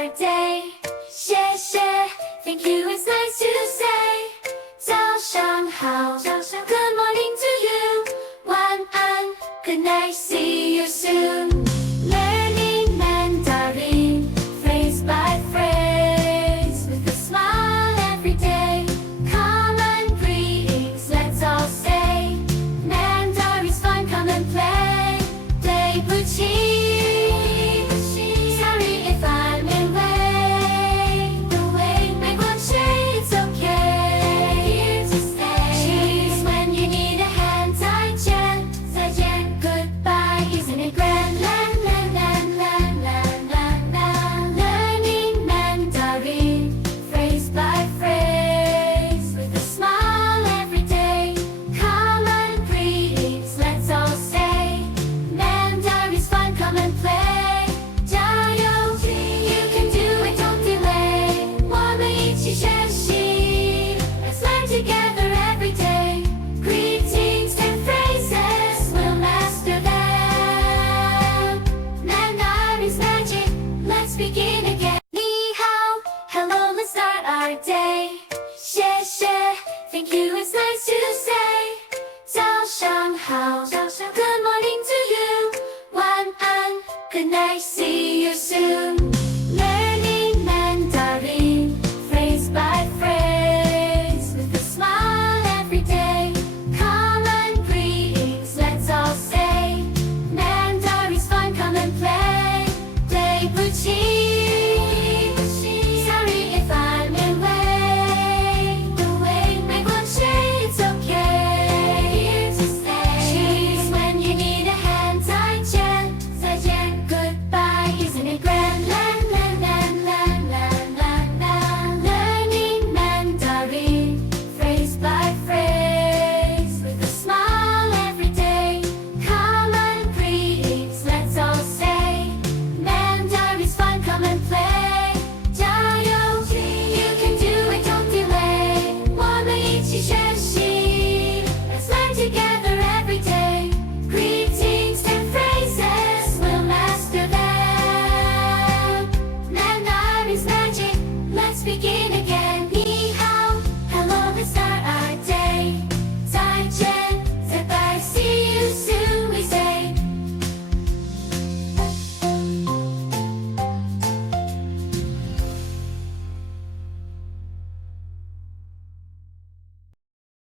our day. 谢谢 Thank you is nice to say. 早上好 Good morning to you. 晚安 Good night, see you soon. Learning Mandarin, phrase by phrase, with a smile every day. Common greetings, let's all say. Mandarin's fun, come and play. Playful. Sorry if I'm in way. 没关系, it's okay. Here to stay. Cheese when you need a hand. 再见 Goodbye, isn't it grand? Learning Mandarin, phrase by phrase, with a smile every day. Common greetings, let's all say. Mandarin's fun, come and play. 加油 You can do it, don't delay. 我们一起学习 Let's learn together every day. Greetings and phrases, we'll master them. Mandarin's magic, let's begin again. 你好 Hello, let's start our day. 谢谢 Thank you is nice to say. 早上好 Good morning to you. 晚安 Good night, see